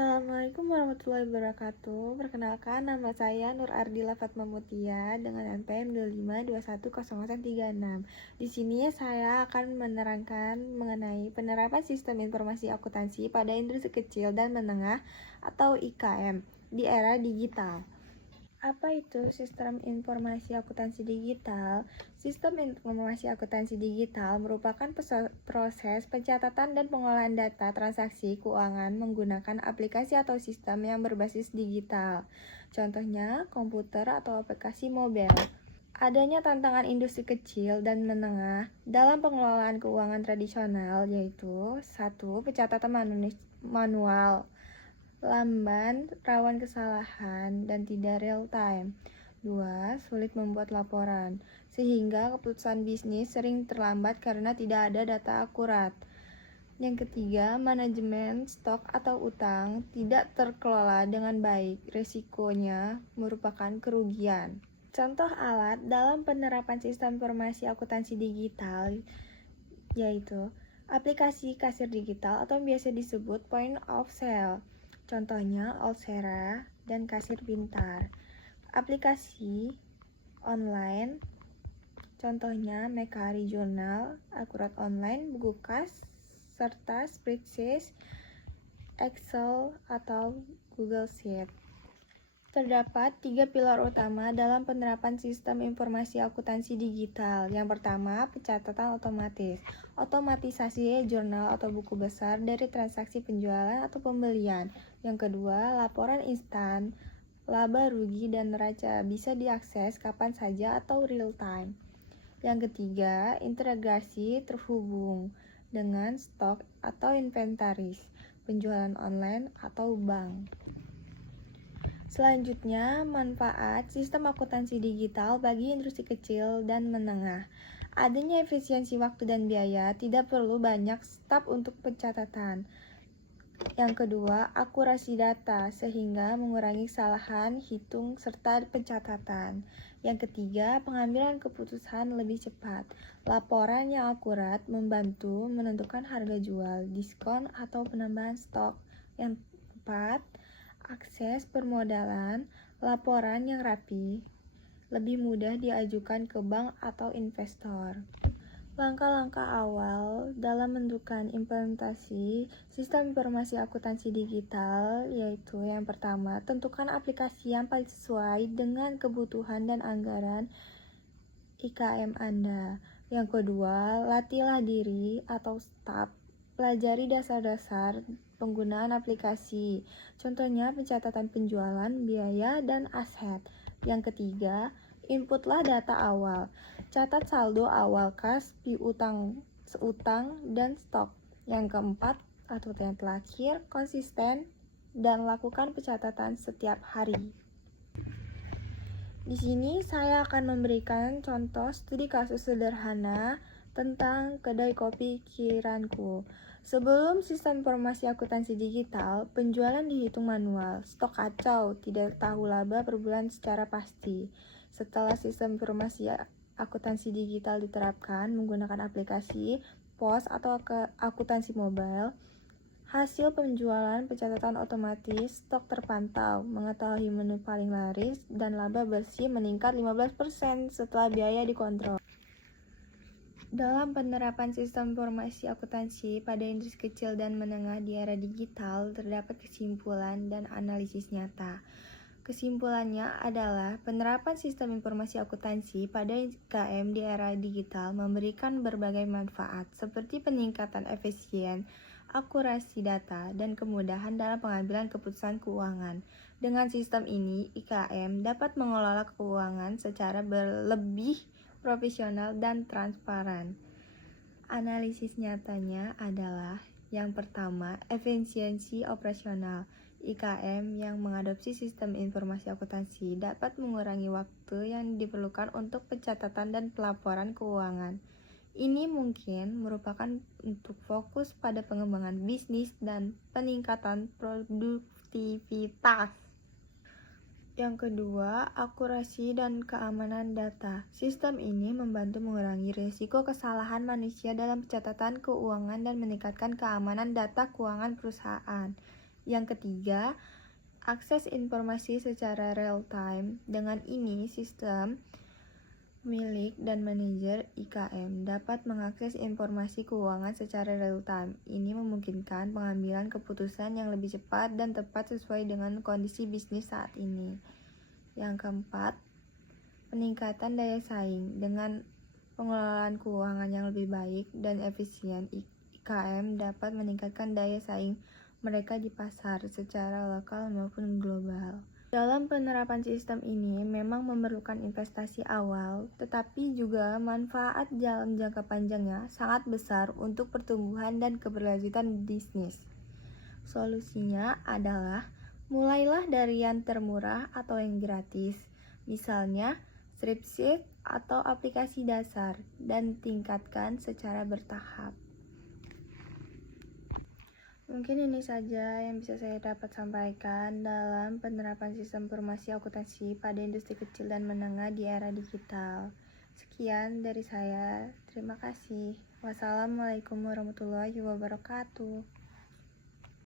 Assalamualaikum warahmatullahi wabarakatuh. Perkenalkan, nama saya Nur Ardila Fatma Mutia dengan NPM 25210036. Di sini saya akan menerangkan mengenai penerapan sistem informasi akuntansi pada industri kecil dan menengah atau IKM di era digital. Apa itu sistem informasi akuntansi digital? Sistem informasi akuntansi digital merupakan proses pencatatan dan pengolahan data transaksi keuangan menggunakan aplikasi atau sistem yang berbasis digital. Contohnya, komputer atau aplikasi mobile. Adanya tantangan industri kecil dan menengah dalam pengelolaan keuangan tradisional yaitu 1. Pencatatan manual, lamban, rawan kesalahan, dan tidak real time. 2. Sulit membuat laporan, sehingga keputusan bisnis sering terlambat karena tidak ada data akurat. Yang ketiga, manajemen stok atau utang tidak terkelola dengan baik, resikonya merupakan kerugian. Contoh alat dalam penerapan sistem informasi akuntansi digital yaitu aplikasi kasir digital atau biasa disebut point of sale. Contohnya Alsera dan Kasir Pintar. Aplikasi online, contohnya Mekari Jurnal, Akurat Online, Buku Kas, serta Spreadsheet, Excel, atau Google Sheet. Terdapat 3 pilar utama dalam penerapan sistem informasi akuntansi digital. Yang pertama, pencatatan otomatis. Otomatisasi jurnal atau buku besar dari transaksi penjualan atau pembelian. Yang kedua, laporan instan, laba rugi dan neraca bisa diakses kapan saja atau real time. Yang ketiga, integrasi terhubung dengan stok atau inventaris, penjualan online atau bank. Selanjutnya, manfaat sistem akuntansi digital bagi industri kecil dan menengah. Adanya efisiensi waktu dan biaya, tidak perlu banyak staf untuk pencatatan. Yang kedua, akurasi data, sehingga mengurangi kesalahan hitung serta pencatatan. Yang ketiga, pengambilan keputusan lebih cepat. Laporan yang akurat membantu menentukan harga jual, diskon, atau penambahan stok. Yang keempat, akses permodalan, laporan yang rapi, lebih mudah diajukan ke bank atau investor. Langkah-langkah awal dalam menentukan implementasi sistem informasi akuntansi digital yaitu yang pertama, tentukan aplikasi yang paling sesuai dengan kebutuhan dan anggaran IKM Anda. Yang kedua, latihlah diri atau staf, pelajari dasar-dasar penggunaan aplikasi, contohnya pencatatan penjualan, biaya, dan aset. Yang ketiga, inputlah data awal, catat saldo awal kas, piutang, dan stok. Yang keempat, atau yang terakhir, konsisten dan lakukan pencatatan setiap hari. Di sini saya akan memberikan contoh studi kasus sederhana tentang kedai kopi Kiranku. Sebelum sistem informasi akuntansi digital, penjualan dihitung manual, stok kacau, tidak tahu laba per bulan secara pasti. Setelah sistem informasi akuntansi digital diterapkan menggunakan aplikasi, pos, atau akuntansi mobile, hasil penjualan pencatatan otomatis, stok terpantau, mengetahui menu paling laris, dan laba bersih meningkat 15% setelah biaya dikontrol. Dalam penerapan sistem informasi akuntansi pada industri kecil dan menengah di era digital, terdapat kesimpulan dan analisis nyata. Kesimpulannya adalah penerapan sistem informasi akuntansi pada IKM di era digital memberikan berbagai manfaat seperti peningkatan efisien, akurasi data, dan kemudahan dalam pengambilan keputusan keuangan. Dengan sistem ini, IKM dapat mengelola keuangan secara lebih profesional dan transparan. Analisis nyatanya adalah yang pertama, efisiensi operasional. IKM yang mengadopsi sistem informasi akuntansi dapat mengurangi waktu yang diperlukan untuk pencatatan dan pelaporan keuangan. Ini mungkin merupakan untuk fokus pada pengembangan bisnis dan peningkatan produktivitas. Yang kedua, akurasi dan keamanan data. Sistem ini membantu mengurangi risiko kesalahan manusia dalam pencatatan keuangan dan meningkatkan keamanan data keuangan perusahaan. Yang ketiga, akses informasi secara real time. Dengan ini, sistem milik dan manajer IKM dapat mengakses informasi keuangan secara real time. Ini memungkinkan pengambilan keputusan yang lebih cepat dan tepat sesuai dengan kondisi bisnis saat ini. Yang keempat, peningkatan daya saing. Dengan pengelolaan keuangan yang lebih baik dan efisien, IKM dapat meningkatkan daya saing mereka di pasar secara lokal maupun global. Dalam penerapan sistem ini memang memerlukan investasi awal, tetapi juga manfaat dalam jangka panjangnya sangat besar untuk pertumbuhan dan keberlanjutan bisnis. Solusinya adalah mulailah dari yang termurah atau yang gratis, misalnya Spreadsheet atau aplikasi dasar, dan tingkatkan secara bertahap. Mungkin ini saja yang bisa saya dapat sampaikan dalam penerapan sistem informasi akuntansi pada industri kecil dan menengah di era digital. Sekian dari saya, terima kasih. Wassalamualaikum warahmatullahi wabarakatuh.